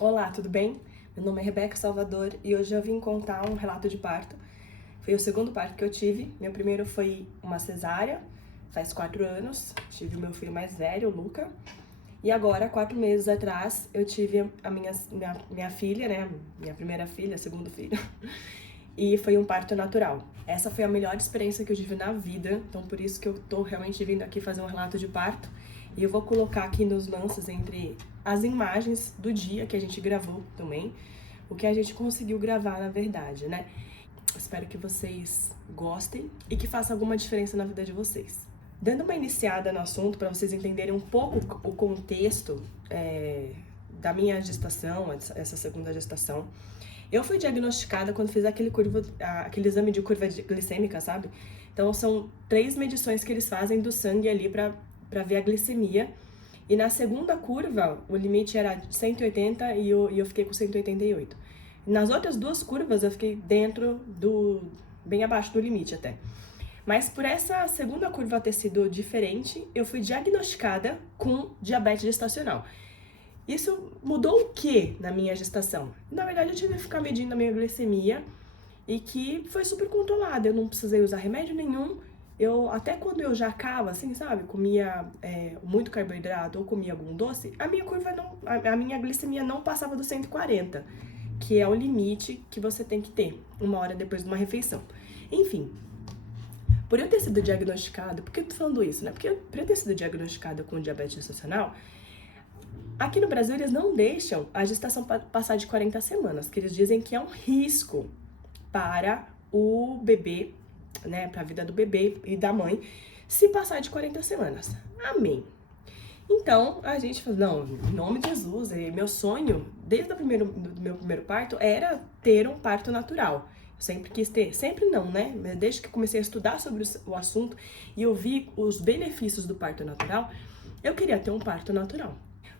Olá, tudo bem? Meu nome é Rebeca Salvador e hoje eu vim contar um relato de parto. Foi o segundo parto que eu tive. Meu primeiro foi uma cesárea, faz 4 anos. Tive o meu filho mais velho, o Luca. E agora, 4 meses atrás, eu tive a minha filha, né? Minha primeira filha, segundo filho. E foi um parto natural. Essa foi a melhor experiência que eu tive na vida, então por isso que eu tô realmente vindo aqui fazer um relato de parto. E eu vou colocar aqui nos lances entre as imagens do dia que a gente gravou também, o que a gente conseguiu gravar na verdade, né? Espero que vocês gostem e que faça alguma diferença na vida de vocês. Dando uma iniciada no assunto, para vocês entenderem um pouco o contexto da minha gestação, essa segunda gestação, eu fui diagnosticada quando fiz aquele exame de curva glicêmica, sabe? Então, são 3 medições que eles fazem do sangue ali para ver a glicemia. E na segunda curva, o limite era 180 e eu fiquei com 188. Nas outras 2 curvas, eu fiquei bem abaixo do limite até. Mas por essa segunda curva ter sido diferente, eu fui diagnosticada com diabetes gestacional. Isso mudou o que na minha gestação? Na verdade, eu tive que ficar medindo a minha glicemia e que foi super controlada. Eu não precisei usar remédio nenhum. Até quando eu jacava, assim, sabe? Comia muito carboidrato ou comia algum doce, a minha glicemia não passava do 140, que é o limite que você tem que ter 1 hora depois de uma refeição. Enfim, por eu ter sido diagnosticada, por que eu tô falando isso, né? Porque por eu ter sido diagnosticada com diabetes gestacional, aqui no Brasil, eles não deixam a gestação passar de 40 semanas, que eles dizem que é um risco para o bebê, né, para a vida do bebê e da mãe, se passar de 40 semanas. Amém. Então, a gente falou, não, em nome de Jesus, meu sonho, desde do meu primeiro parto, era ter um parto natural. Eu sempre quis ter, sempre não, né? Desde que comecei a estudar sobre o assunto e eu vi os benefícios do parto natural, eu queria ter um parto natural.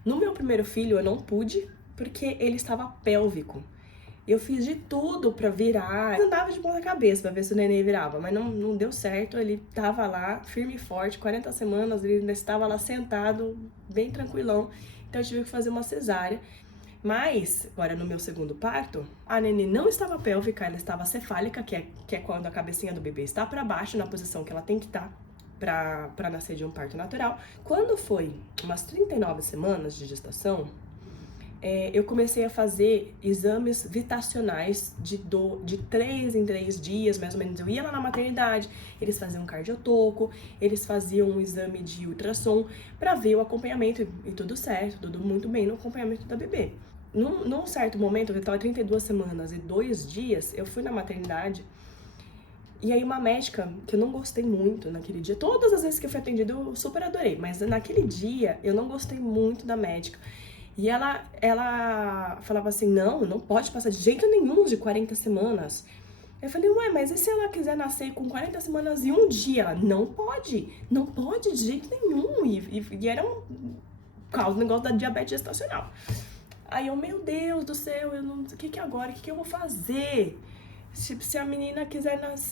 No meu primeiro filho eu não pude, porque ele estava pélvico. Eu fiz de tudo pra virar, eu andava de ponta cabeça pra ver se o neném virava, mas não deu certo, ele tava lá, firme e forte, 40 semanas, ele ainda estava lá sentado, bem tranquilão, então eu tive que fazer uma cesárea. Mas, agora no meu segundo parto, a neném não estava pélvica, ela estava cefálica, que é quando a cabecinha do bebê está pra baixo, na posição que ela tem que estar para nascer de um parto natural. Quando foi umas 39 semanas de gestação, eu comecei a fazer exames vitacionais de 3 em 3 dias, mais ou menos. Eu ia lá na maternidade, eles faziam cardiotoco, eles faziam um exame de ultrassom para ver o acompanhamento e tudo certo, tudo muito bem no acompanhamento da bebê. Num certo momento, eu estava 32 semanas e 2 dias, eu fui na maternidade. E aí uma médica, que eu não gostei muito naquele dia, todas as vezes que eu fui atendida eu super adorei, mas naquele dia eu não gostei muito da médica. E ela falava assim, não pode passar de jeito nenhum de 40 semanas. Eu falei, ué, mas e se ela quiser nascer com 40 semanas e 1 dia? Ela, não pode de jeito nenhum. E era causa do negócio da diabetes gestacional. Aí eu, meu Deus do céu, o que agora? O que eu vou fazer? Se a menina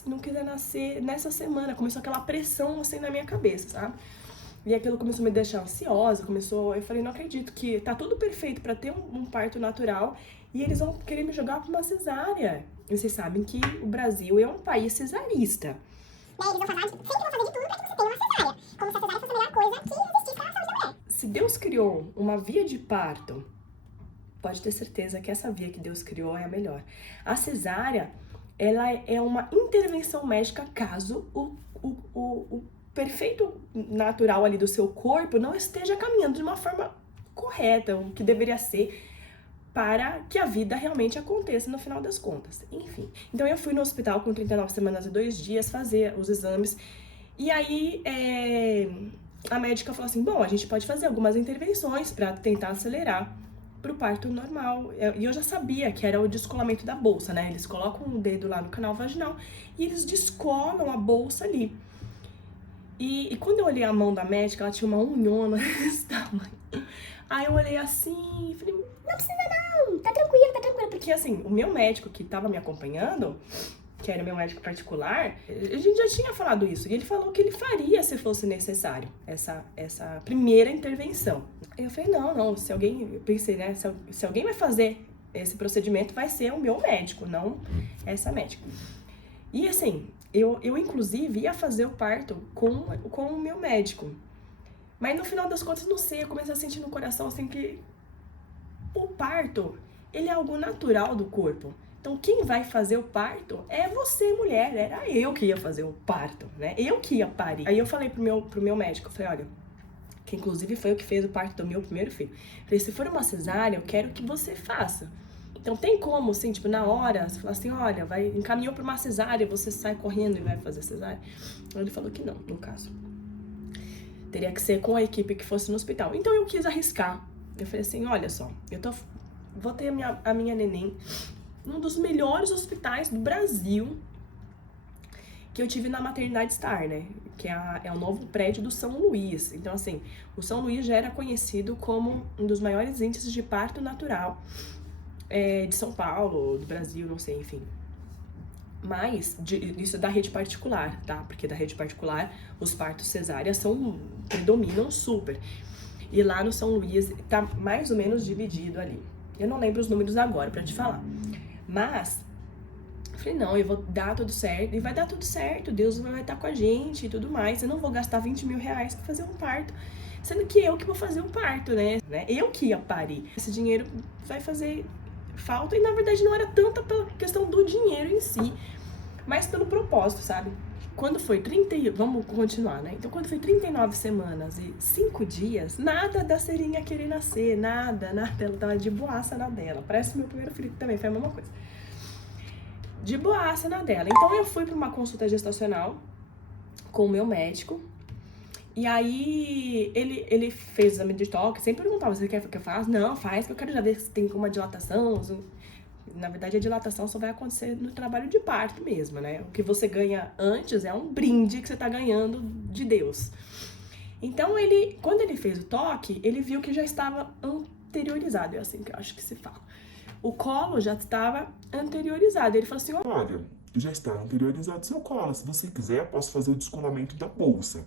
não quiser nascer nessa semana, começou aquela pressão assim na minha cabeça, sabe? E aquilo começou a me deixar ansiosa, eu falei, não acredito que tá tudo perfeito pra ter um parto natural e eles vão querer me jogar pra uma cesárea. E vocês sabem que o Brasil é um país cesarista. Eles vão fazer, sempre vão fazer de tudo pra que você tenha uma cesárea. Como se a cesárea fosse a melhor coisa que existisse para a saúde da mulher. Se Deus criou uma via de parto, pode ter certeza que essa via que Deus criou é a melhor. A cesárea, ela é uma intervenção médica caso o perfeito natural ali do seu corpo não esteja caminhando de uma forma correta, o que deveria ser, para que a vida realmente aconteça no final das contas. Enfim, então eu fui no hospital com 39 semanas e 2 dias fazer os exames, e aí a médica falou assim, bom, a gente pode fazer algumas intervenções para tentar acelerar pro parto normal. E eu já sabia que era o descolamento da bolsa, né? Eles colocam o dedo lá no canal vaginal e eles descolam a bolsa ali. E quando eu olhei a mão da médica, ela tinha uma unhona desse tamanho. Aí eu olhei assim e falei, não precisa não, tá tranquilo, porque assim, o meu médico que tava me acompanhando, que era meu médico particular, a gente já tinha falado isso. E ele falou que ele faria se fosse necessário essa primeira intervenção. Eu falei, não, se alguém, eu pensei, né, se alguém vai fazer esse procedimento, vai ser o meu médico, não essa médica. E assim, eu inclusive ia fazer o parto com o meu médico. Mas no final das contas, não sei, eu comecei a sentir no coração assim que o parto, ele é algo natural do corpo. Então, quem vai fazer o parto é você, mulher. Era eu que ia fazer o parto, né? Eu que ia parir. Aí eu falei pro meu médico, eu falei, olha, que inclusive foi o que fez o parto do meu primeiro filho. Eu falei, se for uma cesárea, eu quero que você faça. Então, tem como, assim, tipo, na hora, você fala assim, olha, encaminhou pra uma cesárea, você sai correndo e vai fazer cesárea? Ele falou que não, no caso. Teria que ser com a equipe que fosse no hospital. Então, eu quis arriscar. Eu falei assim, olha só, vou ter a minha neném num dos melhores hospitais do Brasil, que eu tive na Maternidade Star, né? Que é o novo prédio do São Luís. Então, assim, o São Luís já era conhecido como um dos maiores índices de parto natural de São Paulo, do Brasil, não sei, enfim. Mas, isso é da rede particular, tá? Porque da rede particular, os partos cesáreas predominam super. E lá no São Luís, tá mais ou menos dividido ali. Eu não lembro os números agora pra te falar. Mas, eu falei, não, eu vou dar tudo certo. E vai dar tudo certo, Deus vai estar com a gente e tudo mais. Eu não vou gastar 20 mil reais pra fazer um parto. Sendo que eu que vou fazer um parto, né? Eu que ia parir. Esse dinheiro vai fazer falta. E, na verdade, não era tanta pela questão do dinheiro em si, mas pelo propósito, sabe? Quando foi vamos continuar, né? Então, quando foi 39 semanas e 5 dias, nada da Serinha querer nascer, nada. Ela tava de boaça na dela. Parece meu primeiro filho que também foi a mesma coisa. De boaça na dela. Então, eu fui pra uma consulta gestacional com o meu médico. E aí, ele fez o exame de toque, sempre perguntava, você quer que eu faça? Não, faz, que eu quero já ver se tem uma dilatação. Na verdade, a dilatação só vai acontecer no trabalho de parto mesmo, né? O que você ganha antes é um brinde que você tá ganhando de Deus. Então, quando ele fez o toque, ele viu que já estava anteriorizado, é assim que eu acho que se fala. O colo já estava anteriorizado. Ele falou assim, olha, já está anteriorizado seu colo. Se você quiser, posso fazer o descolamento da bolsa.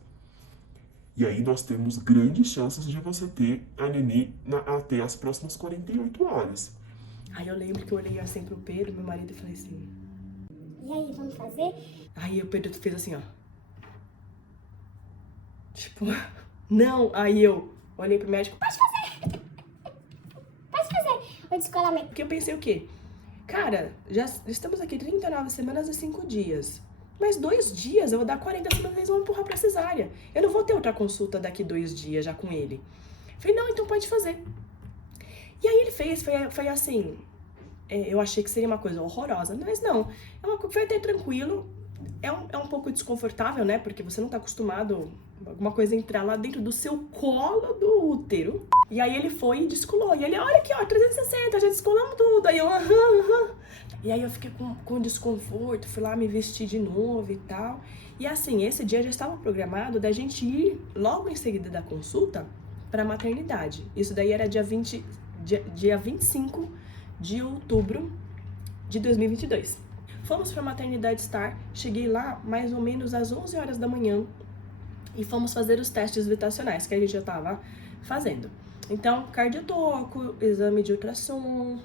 E aí nós temos grandes chances de você ter a nenê até as próximas 48 horas. Aí eu lembro que eu olhei assim pro Pedro, meu marido, e falei assim... E aí, vamos fazer? Aí o Pedro fez assim, ó. Tipo, não. Aí eu olhei pro médico... Pode fazer o descolamento. Porque eu pensei o quê? Cara, já estamos aqui 39 semanas e 5 dias. Mais 2 dias, eu vou dar 40 semanas e eles vão empurrar pra cesárea. Eu não vou ter outra consulta daqui 2 dias já com ele. Falei, não, então pode fazer. E aí ele fez, foi assim... eu achei que seria uma coisa horrorosa, mas não. Foi até tranquilo. É um pouco desconfortável, né? Porque você não tá acostumado alguma coisa entrar lá dentro do seu colo do útero. E aí ele foi e descolou. E ele, olha aqui, ó, 360, já descolamos tudo. Aí eu, E aí eu fiquei com desconforto, fui lá me vestir de novo e tal. E assim, esse dia já estava programado da gente ir logo em seguida da consulta pra maternidade. Isso daí era dia 25 de outubro de 2022. Fomos pra Maternidade Star, cheguei lá mais ou menos às 11 horas da manhã e fomos fazer os testes habitacionais que a gente já tava fazendo. Então, cardiotoco, exame de ultrassom,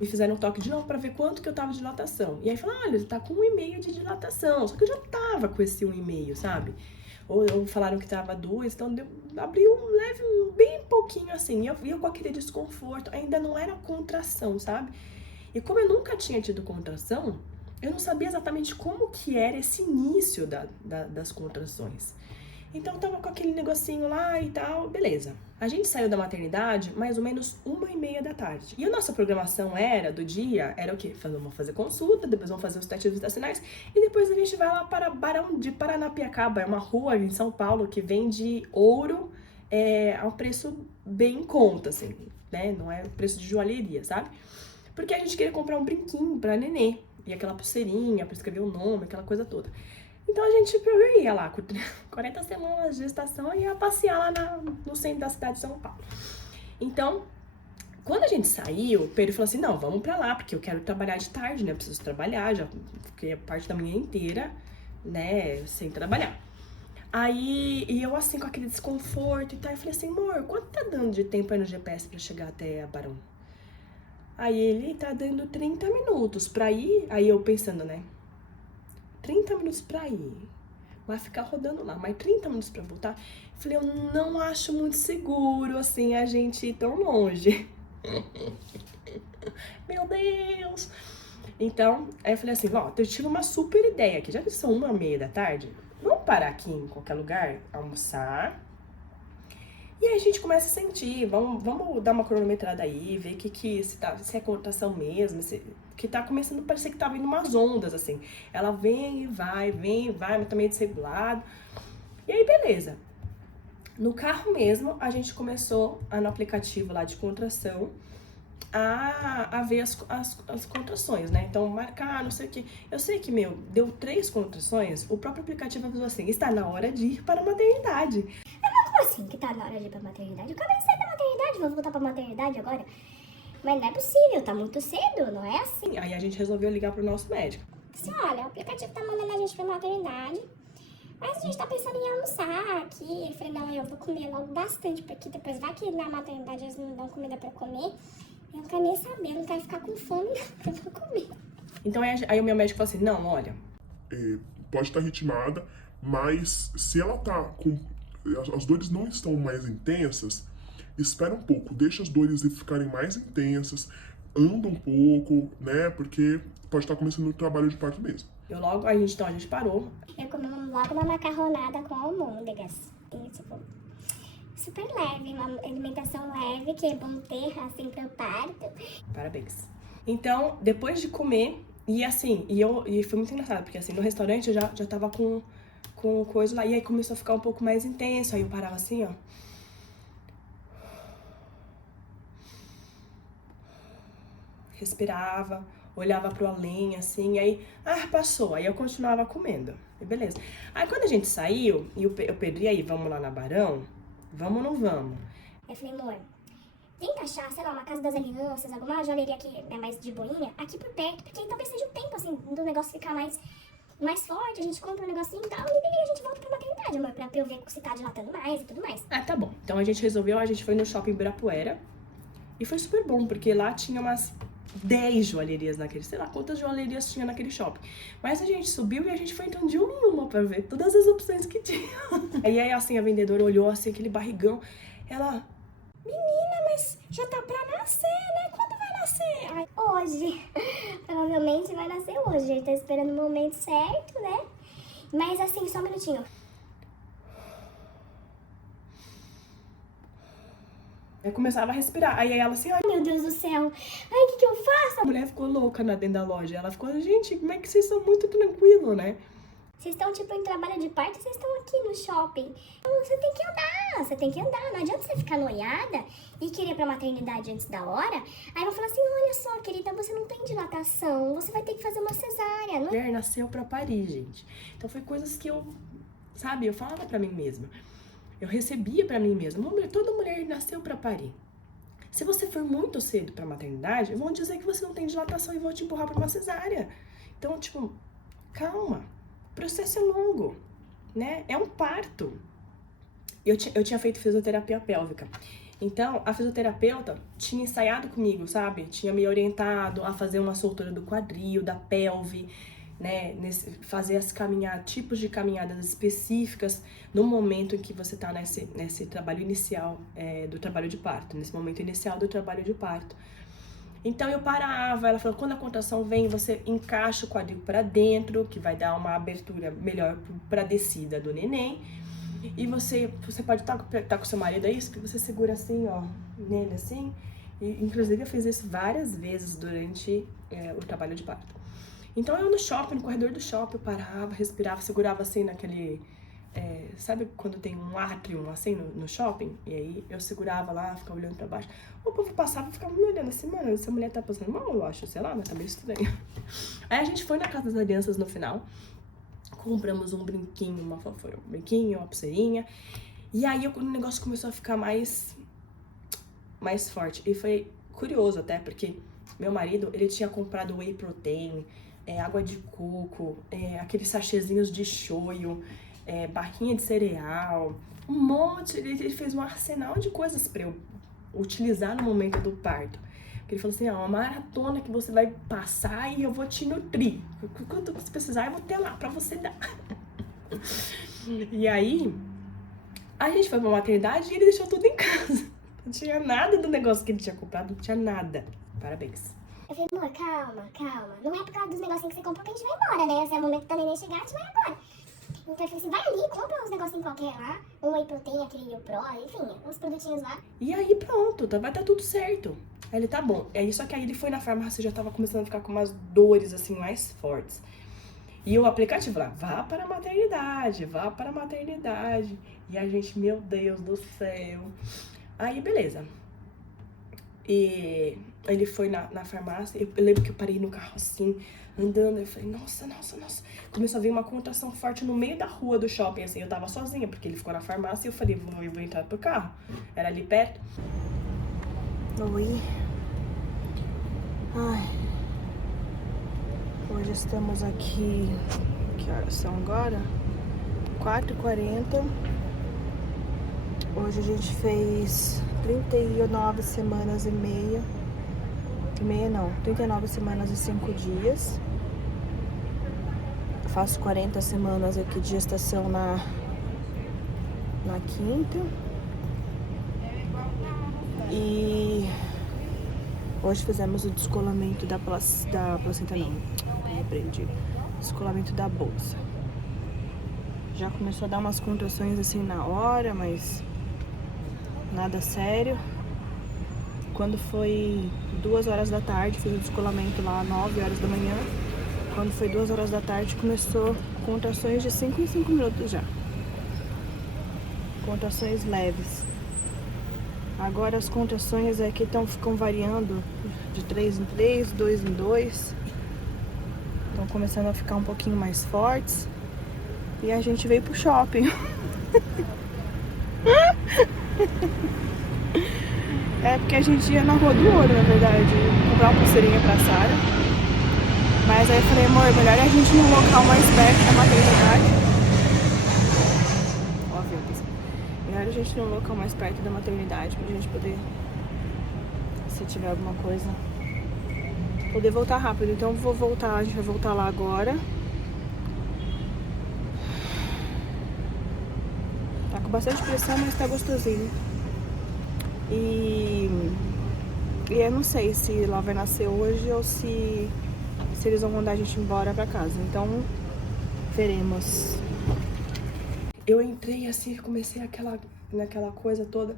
me fizeram um toque de novo pra ver quanto que eu tava de dilatação. E aí falaram, olha, ele tá com 1,5 de dilatação, só que eu já tava com esse 1,5, sabe? Ou falaram que tava 2, então abriu um leve, bem pouquinho assim. E eu com aquele desconforto, ainda não era contração, sabe? E como eu nunca tinha tido contração, eu não sabia exatamente como que era esse início das contrações. Então eu tava com aquele negocinho lá e tal, beleza. A gente saiu da maternidade mais ou menos 1h30 da tarde. E a nossa programação do dia era o quê? Vamos fazer consulta, depois vamos fazer os testes habitacionais e depois a gente vai lá para Barão de Paranapiacaba, é uma rua em São Paulo que vende ouro a um preço bem em conta, assim, né? Não é o preço de joalheria, sabe? Porque a gente queria comprar um brinquinho pra nenê. E aquela pulseirinha pra escrever o nome, aquela coisa toda. Então a gente ia lá, com 40 semanas de gestação, ia passear lá no centro da cidade de São Paulo. Então, Quando a gente saiu, o Pedro falou assim, não, vamos pra lá, porque eu quero trabalhar de tarde, né? Eu preciso trabalhar, já fiquei a parte da manhã inteira, né, sem trabalhar. Aí, e eu assim, com aquele desconforto e tal, eu falei assim, amor, quanto tá dando de tempo aí no GPS pra chegar até a Barão? Aí ele tá dando 30 minutos pra ir, aí eu pensando, né, 30 minutos pra ir, vai ficar rodando lá, mas 30 minutos pra voltar? Eu falei, eu não acho muito seguro, assim, a gente ir tão longe. Meu Deus! Então, aí eu falei assim, ó, eu tive uma super ideia aqui, já que são 1h30 da tarde, vamos parar aqui em qualquer lugar, almoçar, e aí a gente começa a sentir, vamos dar uma cronometrada aí, ver se é cotação mesmo, que tá começando a parecer que tá vindo umas ondas, assim. Ela vem e vai, mas tá meio desregulado. E aí, beleza. No carro mesmo, a gente começou, no aplicativo lá de contração, a ver as contrações, né? Então, marcar, não sei o que. Eu sei que, deu 3 contrações, o próprio aplicativo avisou assim, está na hora de ir para a maternidade. Como assim que tá na hora de ir pra maternidade? Eu acabei de sair da maternidade, vou voltar pra maternidade agora. Mas não é possível, tá muito cedo, não é assim. Aí a gente resolveu ligar pro nosso médico. Assim, olha, o aplicativo tá mandando a gente pra maternidade, mas a gente tá pensando em almoçar aqui. Eu falei, não, eu vou comer logo bastante, porque depois vai que na maternidade eles não dão comida pra eu comer. Eu não quero nem saber, eu não quero ficar com fome, não, eu vou comer. Então aí o meu médico falou assim, não, olha, Pode estar ritmada, mas se ela tá com... As dores não estão mais intensas, espera um pouco, deixa as dores ficarem mais intensas, anda um pouco, né? Porque pode estar começando o trabalho de parto mesmo. a gente parou. Eu comi logo uma macarronada com almôndegas. E, tipo, super leve, uma alimentação leve, que é bom ter, assim, pro parto. Parabéns. Então, depois de comer, e assim, e foi muito engraçado, porque assim, no restaurante eu já tava com coisa lá, e aí começou a ficar um pouco mais intenso, aí eu parava assim, ó. Respirava, olhava pro além, assim, aí, passou, aí eu continuava comendo, e beleza. Aí quando a gente saiu, e o Pedro, e aí, vamos lá na Barão? Vamos ou não vamos? Eu falei, amor, tenta achar, sei lá, uma Casa das Alianças, alguma joalheria que é mais de boinha, aqui por perto, porque talvez seja o tempo, assim, do negócio ficar mais forte, a gente compra um negocinho e tal, e daí a gente volta pra maternidade, amor, pra eu ver se tá dilatando mais e tudo mais. Tá bom. Então a gente foi no shopping Ibirapuera, e foi super bom, porque lá tinha umas 10 joalherias naquele, sei lá quantas joalherias tinha naquele shopping. Mas a gente subiu e a gente foi entrando de uma em uma pra ver todas as opções que tinha. Aí assim, a vendedora olhou assim, aquele barrigão, ela... Menina, mas já tá pra nascer, né? Quando vai nascer? Ai, hoje. Provavelmente vai nascer hoje. Ele tá esperando o momento certo, né? Mas assim, só um minutinho. Eu começava a respirar. Aí ela assim, ai, Meu Deus do céu. Ai, o que eu faço? a mulher ficou louca dentro da loja. Ela ficou, gente, como é que vocês são muito tranquilos, né? Vocês estão, tipo, em trabalho de parto, vocês estão aqui no shopping. Então, você tem que andar. Não adianta você ficar noiada e querer ir pra maternidade antes da hora. Aí vão falar assim, olha só, querida, você não tem dilatação, você vai ter que fazer uma cesárea. A mulher nasceu pra parir, gente. Então foi coisas que eu falava pra mim mesma. Eu recebia pra mim mesma. Toda mulher nasceu pra parir. Se você for muito cedo pra maternidade, vão dizer que você não tem dilatação e vão te empurrar pra uma cesárea. Então, tipo, calma. O processo é longo, né? É um parto. Eu tinha feito fisioterapia pélvica. Então, a fisioterapeuta tinha ensaiado comigo, sabe? Tinha me orientado a fazer uma soltura do quadril, da pelve, né? Fazer tipos de caminhadas específicas no momento em que você tá nesse trabalho inicial do trabalho de parto, nesse momento inicial do trabalho de parto. Então eu parava, ela falou, quando a contração vem, você encaixa o quadril para dentro, que vai dar uma abertura melhor para a descida do neném. E você pode estar com seu marido aí, que você segura assim, ó, nele assim. E, inclusive eu fiz isso várias vezes durante o trabalho de parto. Então eu no corredor do shopping, eu parava, respirava, segurava assim naquele... sabe quando tem um átrio assim no shopping? E aí eu segurava lá, ficava olhando pra baixo. O povo passava e ficava me olhando assim, mano, essa mulher tá passando mal, eu acho, sei lá, mas tá meio estranho. Aí a gente foi na Casa das Alianças no final, compramos um brinquinho, uma pulseirinha, e aí o negócio começou a ficar mais forte. E foi curioso até, porque meu marido, ele tinha comprado whey protein, água de coco, aqueles sachêzinhos de shoyu, barrinha de cereal, um monte, ele fez um arsenal de coisas pra eu utilizar no momento do parto. Ele falou assim, uma maratona que você vai passar e eu vou te nutrir. Quando você precisar, eu vou ter lá pra você dar. E aí, a gente foi pra maternidade e ele deixou tudo em casa. Não tinha nada do negócio que ele tinha comprado, não tinha nada. Parabéns. Eu falei, amor, calma. Não é por causa dos negocinhos que você comprou que a gente vai embora, né? Se é o momento da neném chegar, a gente vai embora. Então eu falei assim, vai ali, compra uns negocinhos qualquer lá. Um whey protein, aquele Pro, enfim, uns produtinhos lá. E aí pronto, vai dar tudo certo. Aí ele, tá bom. Só que aí ele foi na farmácia e já tava começando a ficar com umas dores, assim, mais fortes. E o aplicativo lá, vá para a maternidade. E a gente, meu Deus do céu. Aí, beleza. E ele foi na farmácia, eu lembro que eu parei no carro assim, andando, eu falei, nossa. Começou a vir uma contração forte no meio da rua do shopping, assim, eu tava sozinha, porque ele ficou na farmácia e eu falei, vou entrar pro carro. Era ali perto. Oi. Ai. Hoje estamos aqui, que horas são agora? 4h40. Hoje a gente fez 39 semanas e meia. 39 semanas e 5 dias. Faço 40 semanas aqui de gestação na quinta. E hoje fizemos o descolamento da placenta, não, me prendi. Descolamento da bolsa. Já começou a dar umas contrações assim na hora, mas nada sério. Quando foi 2 horas da tarde, fiz o descolamento lá 9 horas da manhã. Quando foi 2 horas da tarde, começou contrações de 5 em 5 minutos já. Contrações leves. Agora as contrações aqui ficam variando de 3 em 3, 2 em 2. Estão começando a ficar um pouquinho mais fortes. E a gente veio pro shopping. Porque a gente ia na Rua do Ouro, na verdade, comprar uma pulseirinha pra Sara. Mas aí eu falei, amor, melhor a gente ir num local mais perto da maternidade. Óbvio, melhor a gente ir num local mais perto da maternidade pra gente poder, se tiver alguma coisa, poder voltar rápido. Então vou voltar, a gente vai voltar lá agora. Tá com bastante pressão, mas tá gostosinho. E eu não sei se lá vai nascer hoje ou se eles vão mandar a gente embora pra casa. Então, veremos. Eu entrei assim, comecei naquela coisa toda.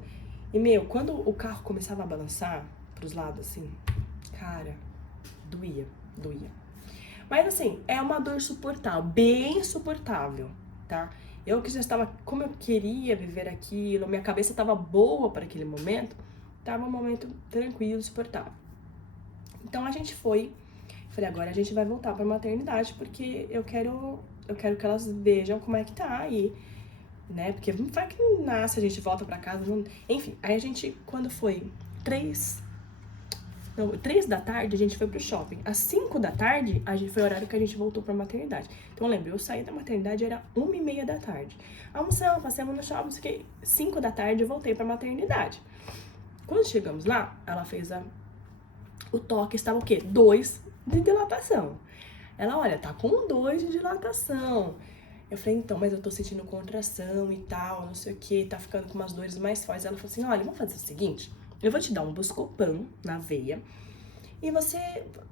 E, quando o carro começava a balançar pros lados, assim, cara, doía. Mas, assim, é uma dor suportável, bem suportável, tá? Eu que já estava, como eu queria viver aquilo, minha cabeça estava boa para aquele momento, estava um momento tranquilo, suportável. Então a gente falei, agora a gente vai voltar para a maternidade, porque eu quero que elas vejam como é que tá aí, né? Porque vai que não nasce, a gente volta para casa, enfim. Aí a gente, quando foi 3 da tarde, a gente foi pro shopping. Às 5 da tarde, foi o horário que a gente voltou pra maternidade. Então, eu lembro, eu saí da maternidade, era 1h30 da tarde. Almoçamos, passeamos no shopping, fiquei 5 da tarde, eu voltei pra maternidade. Quando chegamos lá, ela fez o toque, estava o quê? 2 de dilatação. Ela, olha, tá com 2 de dilatação. Eu falei, então, mas eu tô sentindo contração e tal, não sei o que, tá ficando com umas dores mais fortes. Ela falou assim, olha, vamos fazer o seguinte... Eu vou te dar um Buscopan na veia e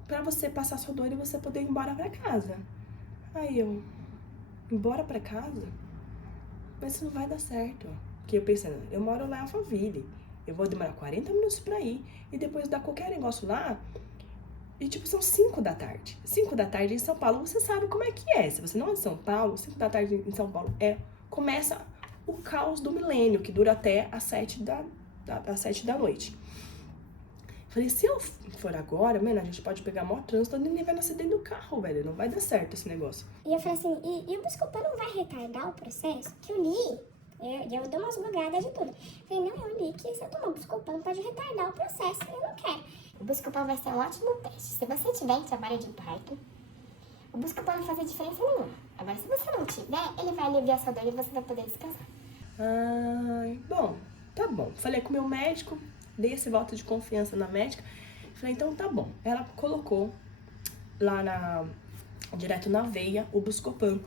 pra você passar sua dor e você poder ir embora pra casa. Aí eu, embora pra casa? Mas isso não vai dar certo. Porque eu pensando, eu moro lá em Alphaville, eu vou demorar 40 minutos pra ir e depois dar qualquer negócio lá. E tipo, são 5 da tarde. 5 da tarde em São Paulo, você sabe como é que é. Se você não é de São Paulo, 5 da tarde em São Paulo começa o caos do milênio, que dura até às 7 da noite. Falei, se eu for agora, a gente pode pegar maior trânsito, ninguém vai nascer dentro do carro, velho. Não vai dar certo esse negócio. E eu falei assim, e o Buscopan não vai retardar o processo? Que eu li Eu dou umas bugadas de tudo. Falei, não, eu li que se eu tomar o Buscopan pode retardar o processo. Eu não quero. O Buscopan vai ser um ótimo teste. Se você tiver em trabalho de parto, o Buscopan não vai fazer diferença nenhuma. Agora, se você não tiver, ele vai aliviar sua dor e você vai poder descansar. Ai, bom, tá bom. Falei com o meu médico, dei esse voto de confiança na médica. Falei, então tá bom. Ela colocou lá direto na veia o Buscopan.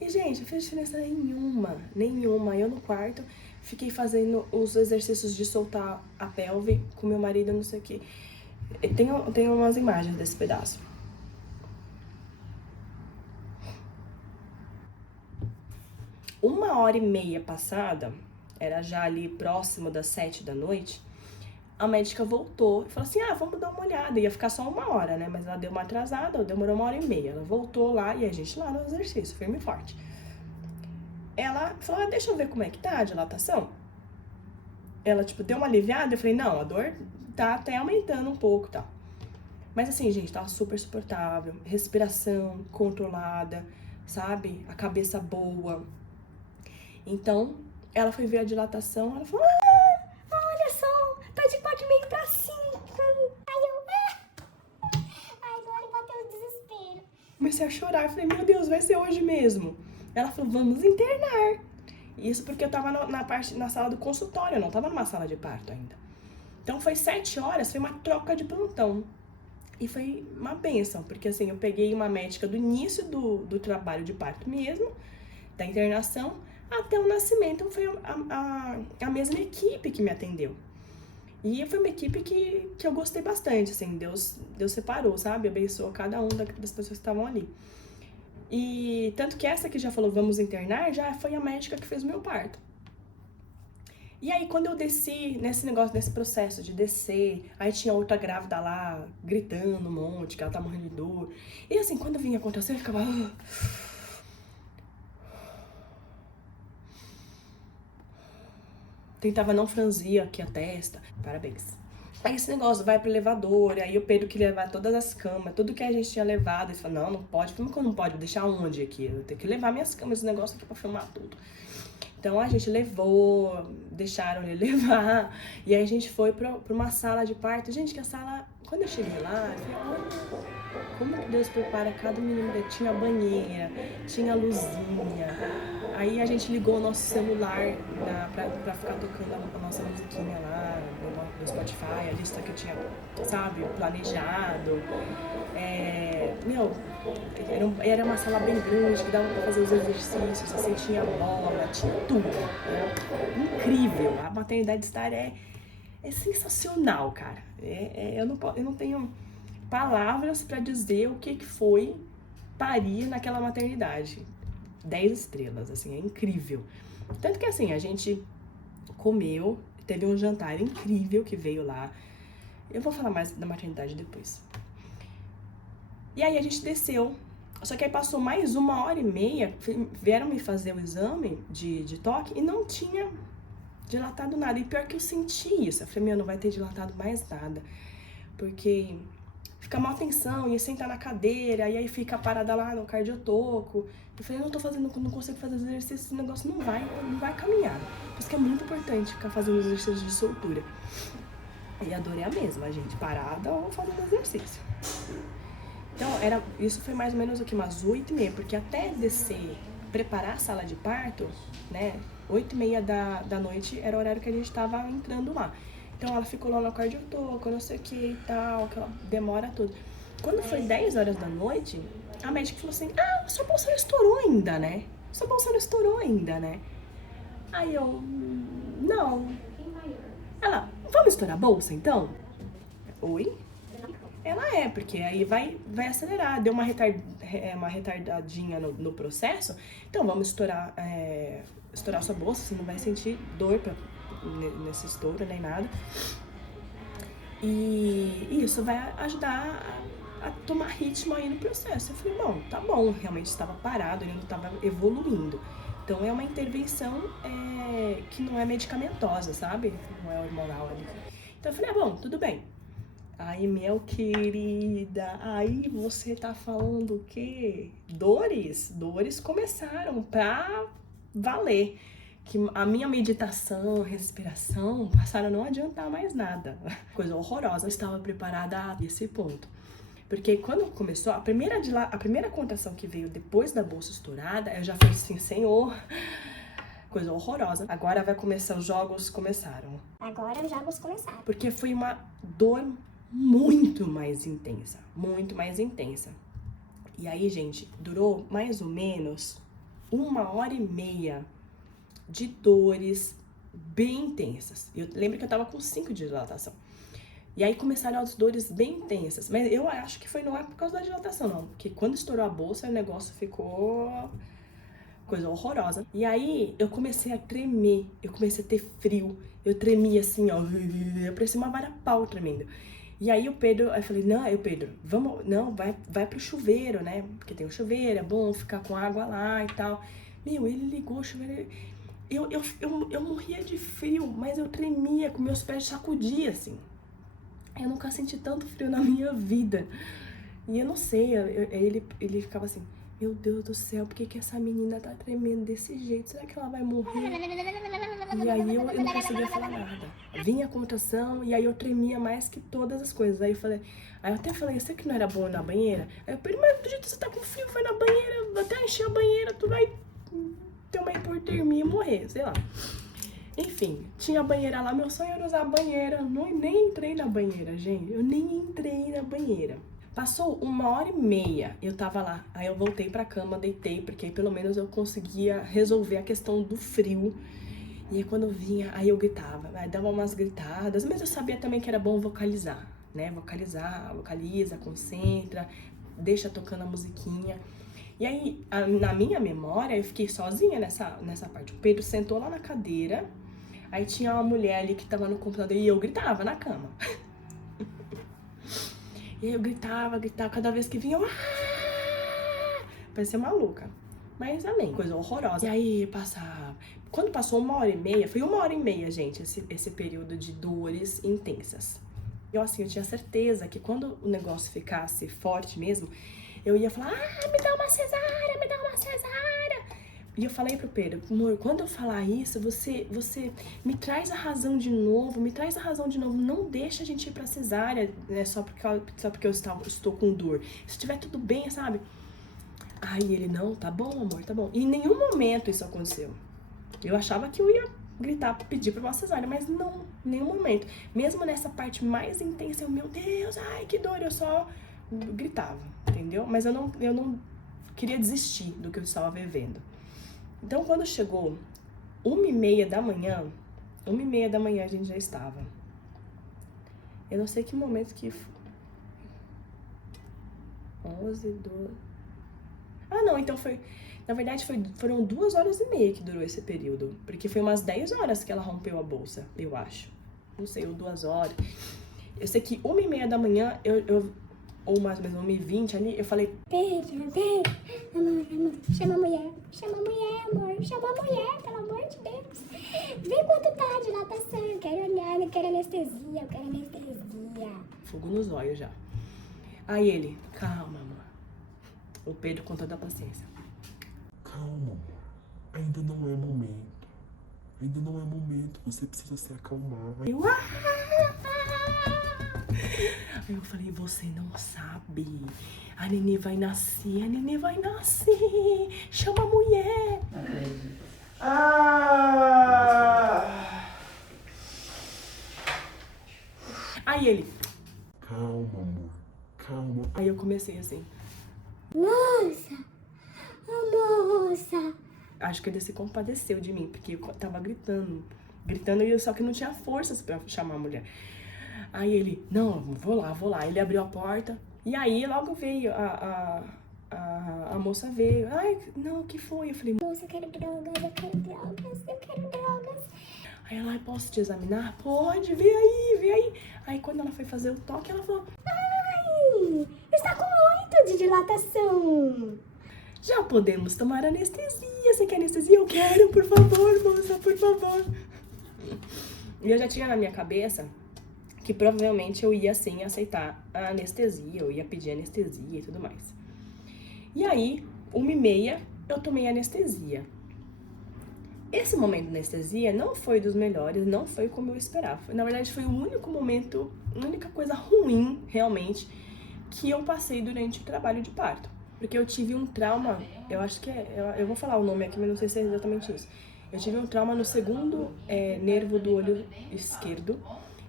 E, gente, não fez diferença nenhuma. Eu no quarto fiquei fazendo os exercícios de soltar a pelve com meu marido, não sei o quê. Tem umas imagens desse pedaço. Uma hora e meia passada, era já ali próximo das 7 da noite, a médica voltou e falou assim, vamos dar uma olhada. Ia ficar só uma hora, né? Mas ela deu uma atrasada, demorou uma hora e meia. Ela voltou lá e a gente lá no exercício, firme e forte. Ela falou, deixa eu ver como é que tá a dilatação. Ela, deu uma aliviada. Eu falei, não, a dor tá até aumentando um pouco, tá? Mas assim, gente, tava super suportável. Respiração controlada, sabe? A cabeça boa. Então, ela foi ver a dilatação, ela falou, olha só, tá de 4,5 pra 5. Ai, agora bateu o desespero. Comecei a chorar, eu falei, meu Deus, vai ser hoje mesmo. Ela falou, vamos internar. Isso porque eu tava na sala do consultório, eu não tava numa sala de parto ainda. Então, foi 7 horas, foi uma troca de plantão. E foi uma bênção, porque assim, eu peguei uma médica do início do trabalho de parto mesmo, da internação, até o nascimento. Foi a mesma equipe que me atendeu. E foi uma equipe que eu gostei bastante, assim, Deus separou, sabe? Abençoou cada um das pessoas que estavam ali. E tanto que essa que já falou, vamos internar, já foi a médica que fez o meu parto. E aí, quando eu desci nesse processo de descer, aí tinha outra grávida lá, gritando um monte, que ela tá morrendo de dor. E assim, quando vinha acontecer, eu ficava... Tentava não franzir aqui a testa. Parabéns. Aí esse negócio vai pro elevador, aí o Pedro queria levar todas as camas, tudo que a gente tinha levado. Ele falou, não pode. Como que eu não pode? Vou deixar onde aqui? Eu tenho que levar minhas camas, esse negócio aqui pra filmar tudo. Então a gente levou, deixaram ele levar. E aí a gente foi pra uma sala de parto. Gente, que a sala... Quando eu cheguei lá, eu falei, como que Deus prepara cada menino. Tinha banheira, tinha luzinha. Aí a gente ligou o nosso celular pra ficar tocando a nossa musiquinha lá no Spotify, a lista que eu tinha, sabe, planejado. Era uma sala bem grande, que dava pra fazer os exercícios, assim, tinha bola, tinha tudo. Incrível, a maternidade Star é sensacional, cara. Eu não tenho palavras pra dizer o que foi parir naquela maternidade. 10 estrelas, assim, é incrível. Tanto que, assim, a gente comeu, teve um jantar incrível que veio lá. Eu vou falar mais da maternidade depois. E aí a gente desceu. Só que aí passou mais 1h30, vieram me fazer o exame de toque e não tinha dilatado nada. E pior que eu senti isso. Eu falei, não vai ter dilatado mais nada. Porque fica mal tensão, ia sentar na cadeira, e aí fica parada lá no cardiotoco. Eu falei, não consigo fazer exercício, esse negócio não vai caminhar. Por isso que é muito importante ficar fazendo exercício de soltura. E a dor é a mesma, gente, parada ou fazendo exercício. Então, isso foi mais ou menos umas 8h30, porque até descer, preparar a sala de parto, né, 8h30 da noite era o horário que a gente tava entrando lá. Então ela ficou lá no cardiotoco, não sei o que e tal, aquela demora tudo. Quando foi 10 horas da noite, a médica falou assim, sua bolsa não estourou ainda, né? Aí eu, não. Ela, vamos estourar a bolsa então? Oi? Ela porque aí vai acelerar, deu uma retardadinha no processo, então vamos estourar sua bolsa, você não vai sentir dor nesse estouro nem nada. E isso vai ajudar a tomar ritmo aí no processo. Eu falei, bom, tá bom, realmente estava parado, ele não estava evoluindo. Então é uma intervenção que não é medicamentosa, sabe? Não é hormonal ali. Então eu falei, bom, tudo bem. Aí, minha querida, aí você tá falando o quê? Dores começaram pra valer. que a minha meditação, respiração, passaram a não adiantar mais nada. Coisa horrorosa. Eu estava preparada a esse ponto. Porque quando começou, a primeira contração que veio depois da bolsa estourada, eu já falei assim, Senhor, coisa horrorosa. Agora vai começar, os jogos começaram. Agora os jogos começaram. Porque foi uma dor muito mais intensa, muito mais intensa. E aí, gente, durou mais ou menos 1h30 de dores bem intensas. Eu lembro que eu tava com 5 dias de dilatação. E aí começaram as dores bem intensas. Mas eu acho que não é por causa da dilatação, não. Porque quando estourou a bolsa, o negócio ficou coisa horrorosa. E aí eu comecei a tremer, eu comecei a ter frio. Eu tremia assim, ó, eu parecia uma vara-pau tremendo. E aí o Pedro, aí eu falei, não, Pedro, vamos, não, vai pro chuveiro, né? Porque tem um chuveiro, é bom ficar com água lá e tal. Meu, ele ligou o chuveiro. Eu morria de frio, mas eu tremia, com meus pés sacudia, assim. Eu nunca senti tanto frio na minha vida. E eu não sei, ele ficava assim, meu Deus do céu, por que essa menina tá tremendo desse jeito? Será que ela vai morrer? E aí eu não conseguia falar nada. Vinha a contração e aí eu tremia mais que todas as coisas. Aí eu até falei, você que não era bom ir na banheira? Aí eu falei, mas do jeito que você tá com frio, vai na banheira, até encher a banheira, tu vai ter uma hipotermia e morrer, sei lá. Enfim, tinha a banheira lá, meu sonho era usar a banheira. Nem entrei na banheira, gente. Eu nem entrei na banheira. Passou 1h30, eu tava lá. Aí eu voltei pra cama, deitei, porque aí pelo menos eu conseguia resolver a questão do frio. E aí quando eu vinha, aí eu gritava, aí dava umas gritadas, mas eu sabia também que era bom vocalizar, né? Vocaliza, concentra, deixa tocando a musiquinha. E aí, na minha memória, eu fiquei sozinha nessa parte. O Pedro sentou lá na cadeira, aí tinha uma mulher ali que tava no computador e eu gritava na cama. E aí eu gritava, cada vez que vinha, eu... parecia maluca. Mas amém, coisa horrorosa. E aí passava... Quando passou 1h30, foi 1h30, gente, esse período de dores intensas. Eu tinha certeza que quando o negócio ficasse forte mesmo, eu ia falar, me dá uma cesárea, me dá uma cesárea. E eu falei pro Pedro, amor, quando eu falar isso, você me traz a razão de novo, não deixa a gente ir pra cesárea, né, só porque eu estou com dor. Se tiver tudo bem, sabe? Aí ele, não, tá bom, amor, tá bom. E em nenhum momento isso aconteceu. Eu achava que eu ia gritar, pedir pra uma cesárea, mas não, em nenhum momento. Mesmo nessa parte mais intensa, meu Deus, ai, que dor, eu só gritava, entendeu? Mas eu não queria desistir do que eu estava vivendo. Então, quando chegou 1h30 da manhã, 1h30 da manhã a gente já estava. Eu não sei que momento que... 11, 12... Ah, não, então foi... Na verdade, foram 2h30 que durou esse período. Porque foi umas 10 horas que ela rompeu a bolsa, eu acho. Não sei, ou 2 horas. Eu sei que 1h30 da manhã, ou mais ou menos 1h20 ali, eu falei... Pedro, amor, chama a mulher, amor, chama a mulher, pelo amor de Deus. Vê quanto tá a dilatação, eu quero olhar, eu quero anestesia. Fogo nos olhos já. Aí ele, calma, amor. O Pedro com toda a paciência. Calma, amor. Ainda não é momento. Você precisa se acalmar. Aí eu falei, você não sabe. A nenê vai nascer. Chama a mulher. Aí ele... Calma, amor. Calma. Aí eu comecei assim... Moça! Acho que ele se compadeceu de mim, porque eu tava gritando, e eu só que não tinha forças pra chamar a mulher. Aí ele, não, vou lá. Ele abriu a porta, e aí logo veio a moça veio. Ai, não, o que foi? Eu falei, Moça, eu quero drogas. Aí ela, posso te examinar? Pode, vem aí. Aí quando ela foi fazer o toque, ela falou, Ai, está com muito de dilatação. já podemos tomar anestesia. Você quer anestesia? Eu quero, por favor, moça, por favor. E eu já tinha na minha cabeça que provavelmente eu ia, sim, aceitar a anestesia. Eu ia pedir anestesia e tudo mais. E aí, 1h30, eu tomei anestesia. esse momento de anestesia não foi dos melhores, não foi como eu esperava. Na verdade, foi o único momento, a única coisa ruim, realmente, que eu passei durante o trabalho de parto. Porque eu tive um trauma, eu acho que eu vou falar o nome aqui, mas não sei se é exatamente isso. Eu tive um trauma no segundo nervo do olho esquerdo.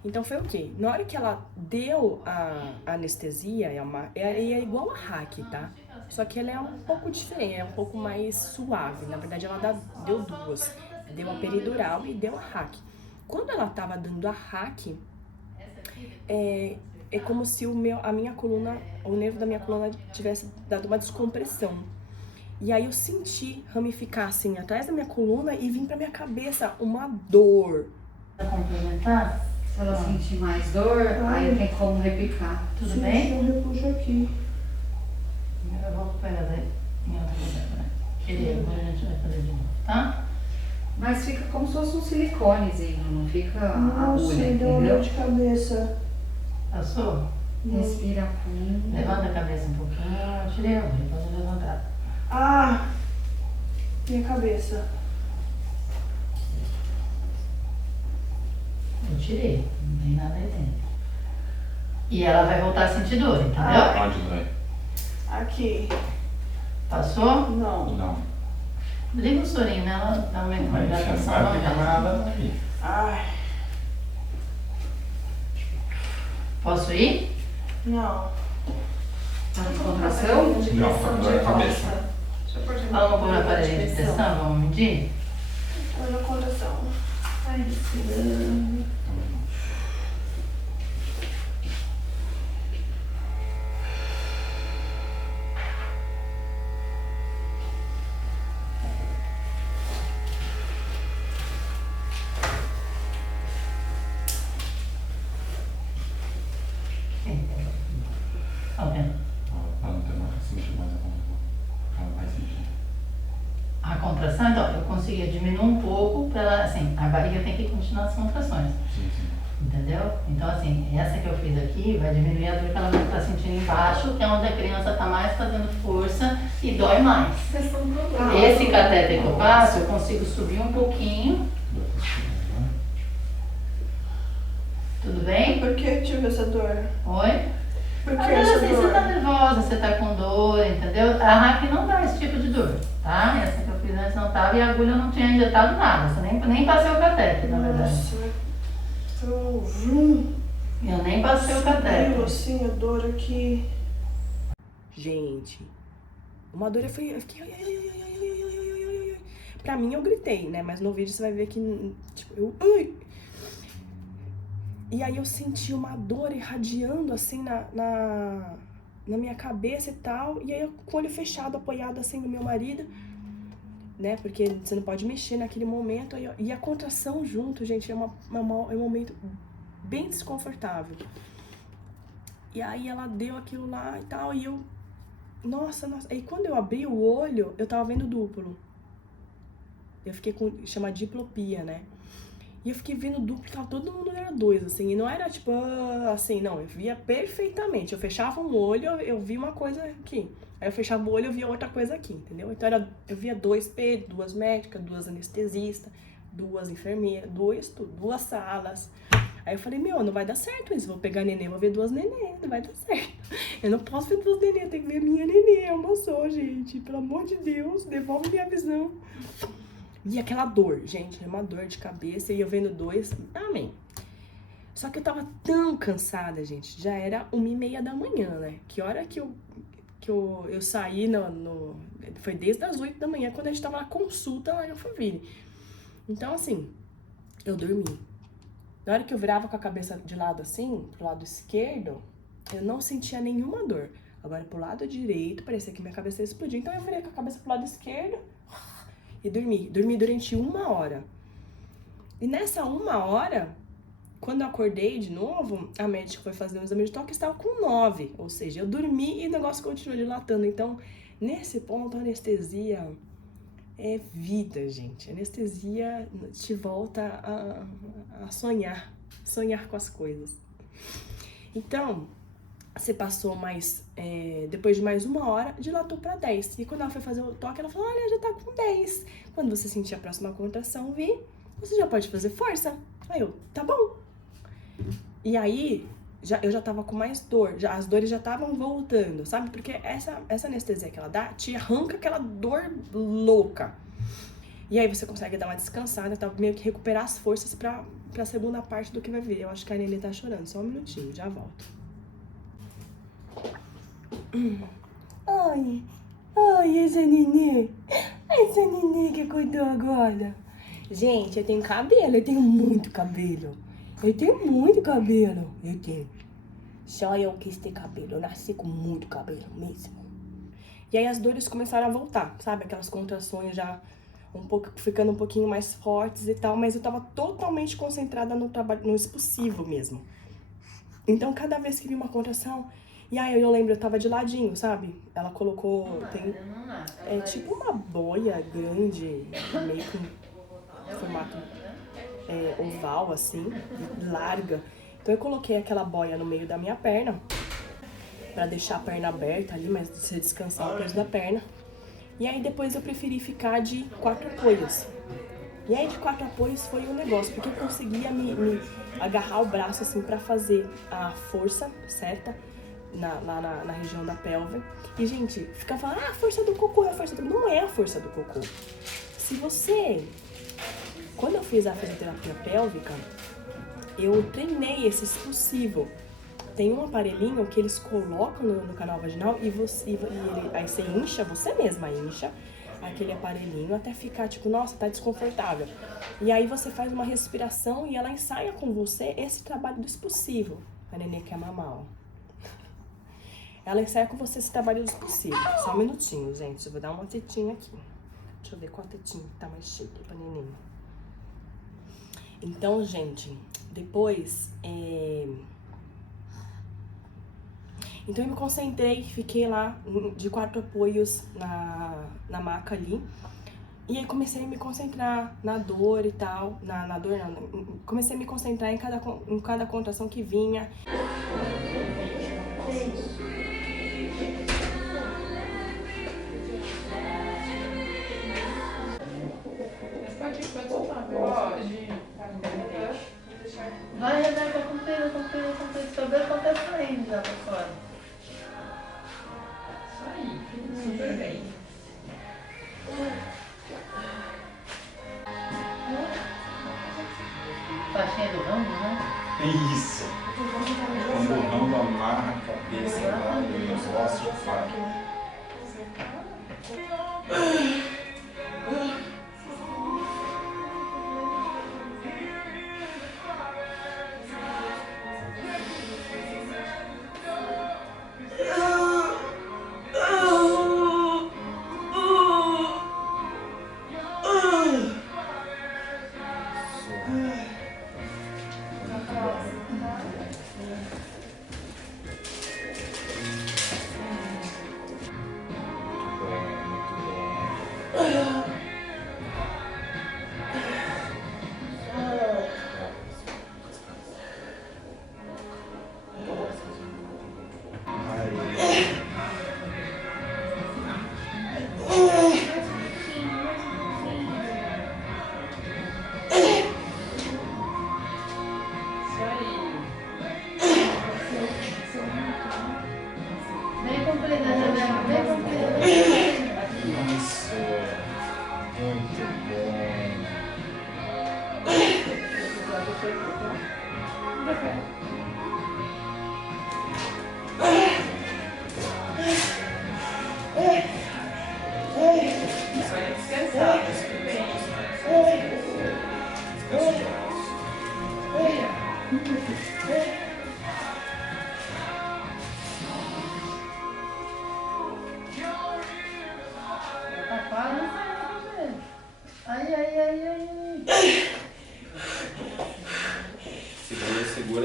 Então foi o quê? Na hora que ela deu a anestesia, é igual a hack, tá? Só que ela é um pouco diferente, é um pouco mais suave. Na verdade, ela deu duas. Deu a peridural e deu a hack. Quando ela tava dando a hack, é como se a minha coluna, o nervo da minha coluna tivesse dado uma descompressão. E aí eu senti ramificar assim atrás da minha coluna e vir pra minha cabeça uma dor. Pra complementar, Se ela sentir mais dor, aí tem como repicar. tudo bem? Eu repuxo aqui. Eu vou pegar daí em outra lugar, né? Agora a gente vai fazer de novo, tá? Mas fica como se fosse um siliconezinho, não fica Nossa, agulha, me deu entendeu? dor de cabeça. Passou? Respira fundo. Levanta a cabeça um pouquinho. Eu tirei a agulha, pode levantar. Ah! Minha cabeça. Eu tirei, não tem nada aí dentro. E ela vai voltar a sentir dor, entendeu? Onde dói? Aqui. Passou? Não. Não. Liga o sorinho nela, dá uma Mas você hidratação. sabe que não é nada daí. Ai. Posso ir? Não. Tá com contração? Não, tá com dor na cabeça. Vamos pôr na parede de pressão, vamos medir? Tô na contração. Vai respirando. Tá vendo? Ela não tem mais sentir mais a contração. Ela vai sentir. A contração, então, eu conseguia diminuir um pouco para ela, assim, a barriga tem que continuar as contrações, Sim, sim. entendeu? Então, assim, essa que eu fiz aqui vai diminuir a dor que ela vai estar sentindo embaixo, que é onde a criança está mais fazendo força e dói mais. Esse catéter que eu passo, eu consigo subir um pouquinho, tudo bem? Por que eu tive essa dor? Oi? Por que Às vezes essa assim, você tá dor? nervosa, você tá com dor, entendeu? A hack não dá esse tipo de dor, tá? Essa que eu fiz antes não tava e a agulha não tinha injetado nada, você nem passei o catéter, na verdade. Nossa. Eu Eu nem passei o subiu catéter. assim a dor aqui. Gente, uma dor eu fiquei. Ai, ai, ai, ai, ai, ai, ai, ai, ai, ai, ai. Pra mim eu gritei, né? Mas no vídeo você vai ver que, tipo, ai. E aí eu senti uma dor irradiando assim na minha cabeça e tal. E aí eu com o olho fechado, apoiado assim no meu marido, né? Porque você não pode mexer naquele momento. E a contração junto, gente, é um momento bem desconfortável. E aí ela deu aquilo lá e tal, e eu... Nossa. Aí quando eu abri o olho, eu tava vendo duplo. Eu fiquei chama diplopia, né? E eu fiquei vendo duplo, porque todo mundo era dois, assim. E não era tipo, assim, não. Eu via perfeitamente. Eu fechava um olho, eu via uma coisa aqui. Aí eu fechava o olho, eu via outra coisa aqui, entendeu? Então eu via 2 P, 2 médicas, 2 anestesistas, 2 enfermeiras, duas salas. Aí eu falei, não vai dar certo isso. Vou pegar neném, vou ver 2 neném, não vai dar certo. Eu não posso ver 2 neném, eu tenho que ver minha neném. É uma só, gente. Pelo amor de Deus, devolve minha visão. E aquela dor, gente, uma dor de cabeça, e eu vendo 2, amém. Só que eu tava tão cansada, gente, já era 1h30 da manhã, né? Que hora que eu saí, foi desde as 8 da manhã, quando a gente tava na consulta lá em Alphaville. Então, assim, eu dormi. Na hora que eu virava com a cabeça de lado assim, pro lado esquerdo, eu não sentia nenhuma dor. Agora, pro lado direito, parecia que minha cabeça ia explodir. Então, eu virei com a cabeça pro lado esquerdo e dormi. Dormi durante 1 hora. E nessa 1 hora, quando eu acordei de novo, a médica foi fazer um exame de toque e estava com 9. Ou seja, eu dormi e o negócio continuou dilatando. Então, nesse ponto, a anestesia é vida, gente. A anestesia te volta a sonhar com as coisas. Então, você passou mais, depois de mais 1 hora, dilatou pra 10. E quando ela foi fazer o toque, ela falou, olha, já tá com 10. Quando você sentir a próxima contração vir, você já pode fazer força. Aí eu, tá bom. E aí, eu já tava com mais dor, as dores já estavam voltando, sabe? Porque essa anestesia que ela dá, te arranca aquela dor louca. E aí você consegue dar uma descansada, tá? Meio que recuperar as forças pra segunda parte do que vai vir. Eu acho que a Nenê tá chorando, só um minutinho, já volto. Ai, essa Nenê. Essa Nenê que acordou agora. Gente, eu tenho cabelo, eu tenho muito cabelo. Eu tenho muito cabelo, eu tenho. Só eu quis ter cabelo, eu nasci com muito cabelo mesmo. E aí as dores começaram a voltar, sabe? Aquelas contrações já ficando um pouquinho mais fortes e tal. Mas eu tava totalmente concentrada no trabalho, no expulsivo mesmo. Então cada vez que vinha uma contração... E aí eu lembro, eu tava de ladinho, sabe? Ela colocou, tem tipo uma boia grande, meio com formato oval, assim, larga. Então eu coloquei aquela boia no meio da minha perna, pra deixar a perna aberta ali, mas você descansar o peso da perna. E aí depois eu preferi ficar de 4 apoios. E aí de 4 apoios foi um negócio, porque eu conseguia me agarrar o braço assim pra fazer a força certa. Na região da pelve. E, gente, fica falando, a força do cocô é a força do... Não é a força do cocô. Se você... Quando eu fiz a fisioterapia pélvica, eu treinei esse expulsivo. Tem um aparelhinho que eles colocam no canal vaginal e aí você incha, você mesma incha aquele aparelhinho até ficar tipo, nossa, tá desconfortável. E aí você faz uma respiração e ela ensaia com você esse trabalho do expulsivo. A Nenê quer mamar, ó. Ela ensaia com você esse trabalho do expulsivo. Só um minutinho, gente. Eu vou dar uma tetinha aqui. Deixa eu ver qual tetinha que tá mais chique pra Nenê. Então, gente, depois... Então eu me concentrei, fiquei lá de 4 apoios na maca ali. E aí comecei a me concentrar na dor e tal. Na dor não. Comecei a me concentrar em cada contração que vinha. Vai, Rebeca, cumprir. Sobre acontece ainda já pra fora. Isso aí, super bem. Faixinha do ramo, né? Isso. Quando o ramo amarra a cabeça lá nos ossos de faca.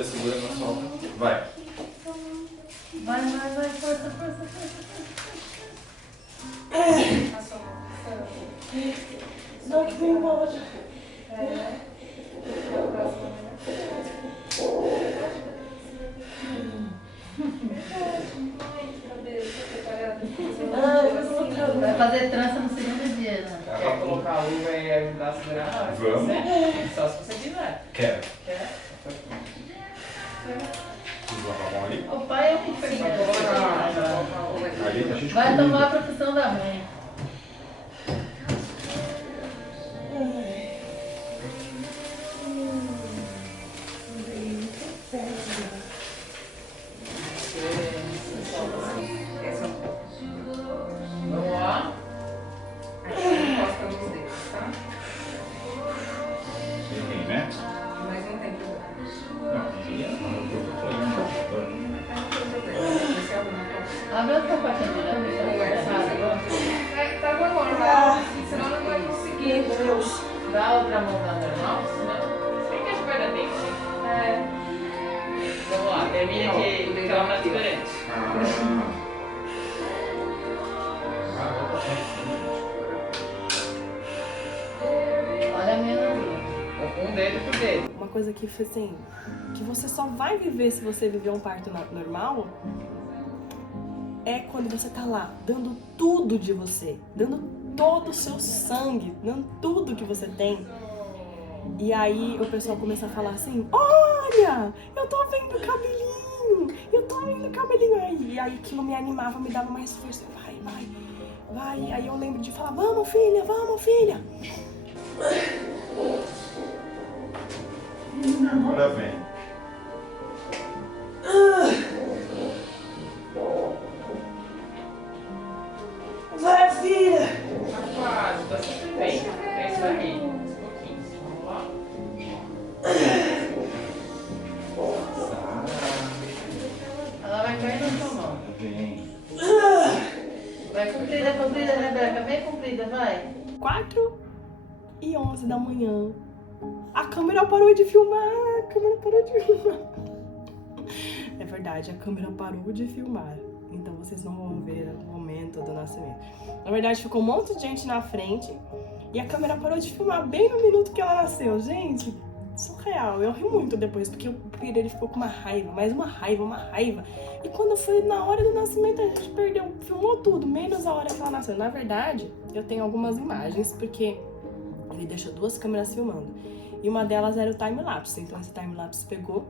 Segura, não solta. Vai. Vai, força. Não, que vem uma outra. fazer trança no segundo dia, né? Quer colocar a luva e ajudar a segurar na hora? Vamos. Só se você quiser. Quero. Quer? Preciso lavar a mão ali? O pai é um enfermeiro. Ali tá cheio de Vai comida. tomar a profissão da mãe. Vamos lá? Encosta nos dedos, tá? Tem, né? Mas não tem problema. Não, eu tô olhando. Esse é o único. Abre outra patinha, né? Tá bom, normal. Senão não vai conseguir. Deus. Dá outra mão da normal, senão... Tem que a gente vai dar tempo. É. Vamos lá, termina que ela tá diferente. Olha a minha nariz. Um dedo por dedo. Uma coisa que, assim, que você só vai viver se você viver um parto normal é quando você tá lá, dando tudo de você, dando todo o seu sangue, dando tudo que você tem. E aí o pessoal começa a falar assim, olha, eu tô vendo cabelinho, eu tô vendo cabelinho. E aí aquilo me animava, me dava mais força, vai. Aí eu lembro de falar, vamos filha. Agora vem. Vai, filha. Tá quase, tá sempre bem. É isso aí. Um pouquinho. Vamos lá. Ela vai cair na sua mão. Vem. Vai comprida, Rebeca. Bem comprida, vai. 4h11 da manhã. A câmera parou de filmar. É verdade, a câmera parou de filmar. Então vocês não vão ver o momento do nascimento. Na verdade, ficou um monte de gente na frente e a câmera parou de filmar bem no minuto que ela nasceu. Gente, surreal. Eu ri muito depois, porque o Pedro ele ficou com uma raiva, mais uma raiva. E quando foi na hora do nascimento, a gente perdeu, filmou tudo, menos a hora que ela nasceu. Na verdade, eu tenho algumas imagens, porque ele deixou 2 câmeras filmando. E uma delas era o time-lapse. Então esse time-lapse pegou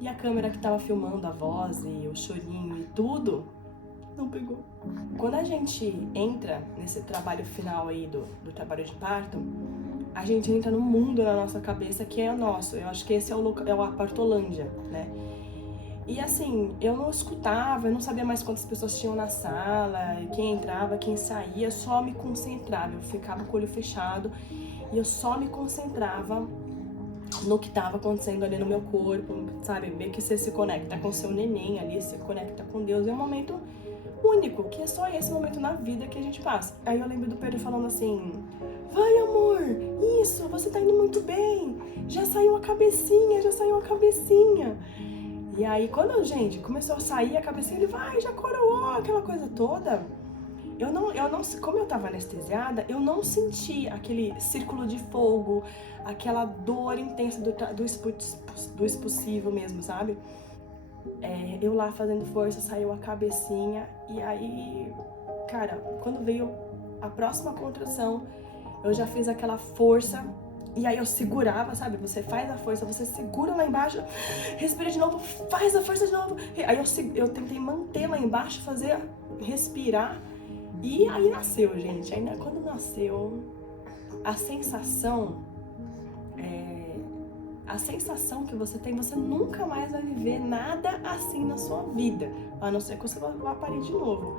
e a câmera que tava filmando a voz e o chorinho e tudo, não pegou. Quando a gente entra nesse trabalho final aí do trabalho de parto, a gente entra num mundo na nossa cabeça que é o nosso. Eu acho que esse é a Partolândia, né? E assim, eu não escutava, eu não sabia mais quantas pessoas tinham na sala, quem entrava, quem saía, só me concentrava. Eu ficava com o olho fechado e eu só me concentrava no que estava acontecendo ali no meu corpo, sabe? Meio que você se conecta com o seu neném ali, se conecta com Deus. É um momento único, que é só esse momento na vida que a gente passa. Aí eu lembro do Pedro falando assim, vai amor, isso, você tá indo muito bem, já saiu a cabecinha. E aí quando, gente, começou a sair a cabecinha, ele vai, já coroou, aquela coisa toda. Eu não, como eu tava anestesiada, eu não senti aquele círculo de fogo, aquela dor intensa do expulsivo mesmo, sabe? Eu lá fazendo força, saiu a cabecinha, e aí, cara, quando veio a próxima contração, eu já fiz aquela força, e aí eu segurava, sabe? Você faz a força, você segura lá embaixo, respira de novo, faz a força de novo. Aí eu tentei manter lá embaixo, respirar, e aí nasceu, gente. Ainda quando nasceu, a sensação que você tem, você nunca mais vai viver nada assim na sua vida, a não ser que você vá parir de novo.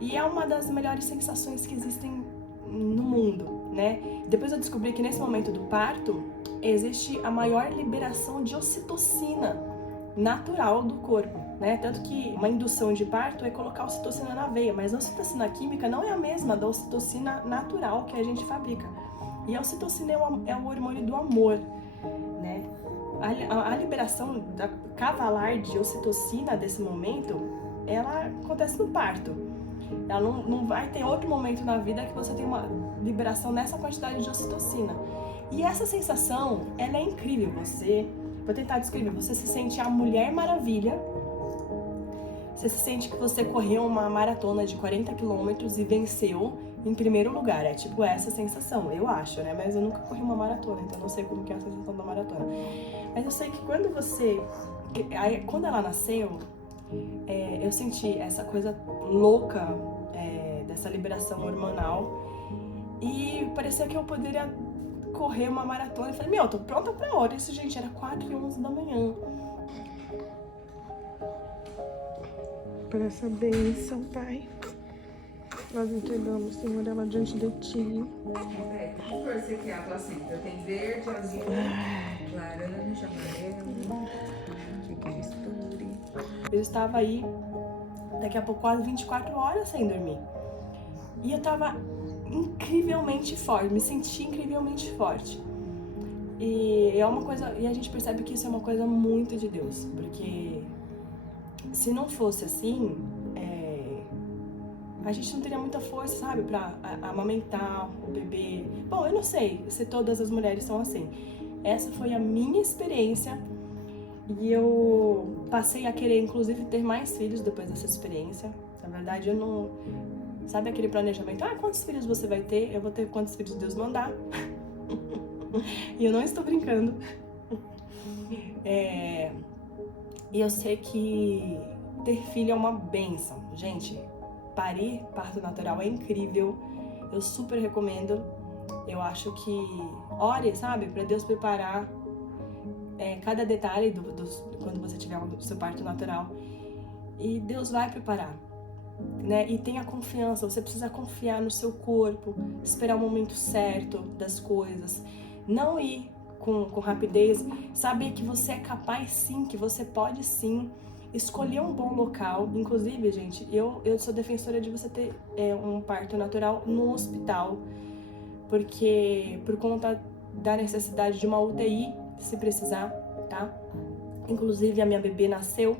E é uma das melhores sensações que existem no mundo, né? Depois eu descobri que nesse momento do parto, existe a maior liberação de ocitocina natural do corpo, né? Tanto que uma indução de parto é colocar ocitocina na veia, mas a ocitocina química não é a mesma da ocitocina natural que a gente fabrica. E a ocitocina é o hormônio do amor, né? A liberação cavalar de ocitocina desse momento, ela acontece no parto. Ela não vai ter outro momento na vida que você tem uma liberação nessa quantidade de ocitocina. E essa sensação, ela é incrível. Vou tentar descrever, você se sente a Mulher Maravilha, Você se sente que você correu uma maratona de 40 quilômetros e venceu em primeiro lugar. É tipo essa sensação, eu acho, né? Mas eu nunca corri uma maratona, então não sei como que é a sensação da maratona. Mas eu sei que quando ela nasceu, eu senti essa coisa louca dessa liberação hormonal e parecia que eu poderia correr uma maratona. Eu falei, eu tô pronta pra hora. Isso, gente, era 4h11 da manhã. Por essa bênção, Pai, nós entregamos, Senhor, ela diante de Ti. Que cor você quer a placenta? Tem verde, azul, laranja, amarelo, que misture. Eu estava aí, daqui a pouco, quase 24 horas sem dormir. E eu tava incrivelmente forte, me senti incrivelmente forte. E é uma coisa, e a gente percebe que isso é uma coisa muito de Deus, porque se não fosse assim, a gente não teria muita força, sabe, pra amamentar o bebê. Bom, eu não sei se todas as mulheres são assim. Essa foi a minha experiência e eu passei a querer, inclusive, ter mais filhos depois dessa experiência. Na verdade, eu não... Sabe aquele planejamento? Quantos filhos você vai ter? Eu vou ter quantos filhos Deus mandar. E eu não estou brincando. E eu sei que ter filho é uma bênção. Gente, parir, parto natural é incrível. Eu super recomendo. Eu acho que ore, sabe, para Deus preparar cada detalhe quando você tiver o seu parto natural. E Deus vai preparar, né? E tenha confiança. Você precisa confiar no seu corpo, esperar o momento certo das coisas. Não ir com rapidez, saber que você é capaz sim, que você pode sim escolher um bom local. Inclusive, gente, eu sou defensora de você ter um parto natural no hospital, porque por conta da necessidade de uma UTI, se precisar, tá? Inclusive, a minha bebê nasceu,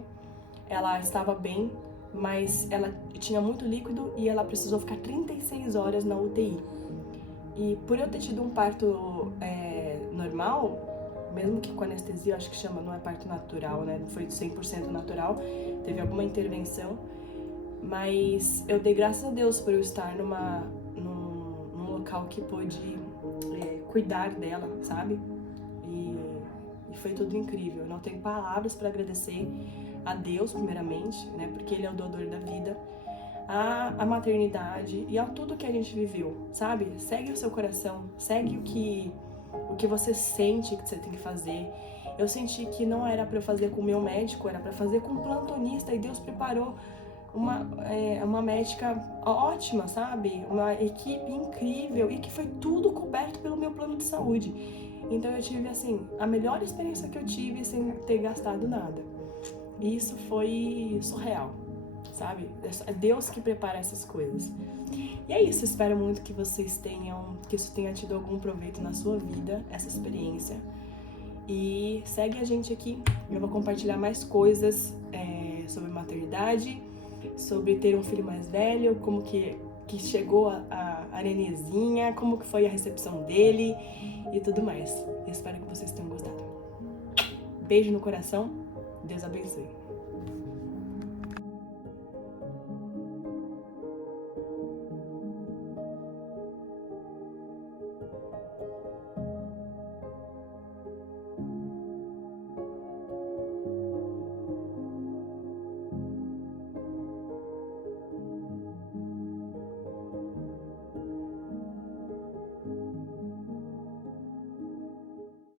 ela estava bem, mas ela tinha muito líquido e ela precisou ficar 36 horas na UTI. E por eu ter tido um parto normal, mesmo que com anestesia, acho que chama, não é parto natural, né? Não foi 100% natural, teve alguma intervenção. Mas eu dei graças a Deus por eu estar num local que pôde cuidar dela, sabe? E foi tudo incrível. Eu não tenho palavras para agradecer a Deus, primeiramente, né? Porque Ele é o doador da vida, a maternidade e a tudo que a gente viveu, sabe? Segue o seu coração, segue o que você sente que você tem que fazer. Eu senti que não era para eu fazer com o meu médico, era para fazer com um plantonista, e Deus preparou uma médica ótima, sabe? Uma equipe incrível e que foi tudo coberto pelo meu plano de saúde. Então eu tive, assim, a melhor experiência que eu tive sem ter gastado nada. E isso foi surreal, sabe? É Deus que prepara essas coisas. E é isso, espero muito que vocês que isso tenha tido algum proveito na sua vida, essa experiência. E segue a gente aqui, eu vou compartilhar mais coisas sobre maternidade, sobre ter um filho mais velho, como que chegou a nenezinha, como que foi a recepção dele e tudo mais. Eu espero que vocês tenham gostado. Beijo no coração, Deus abençoe.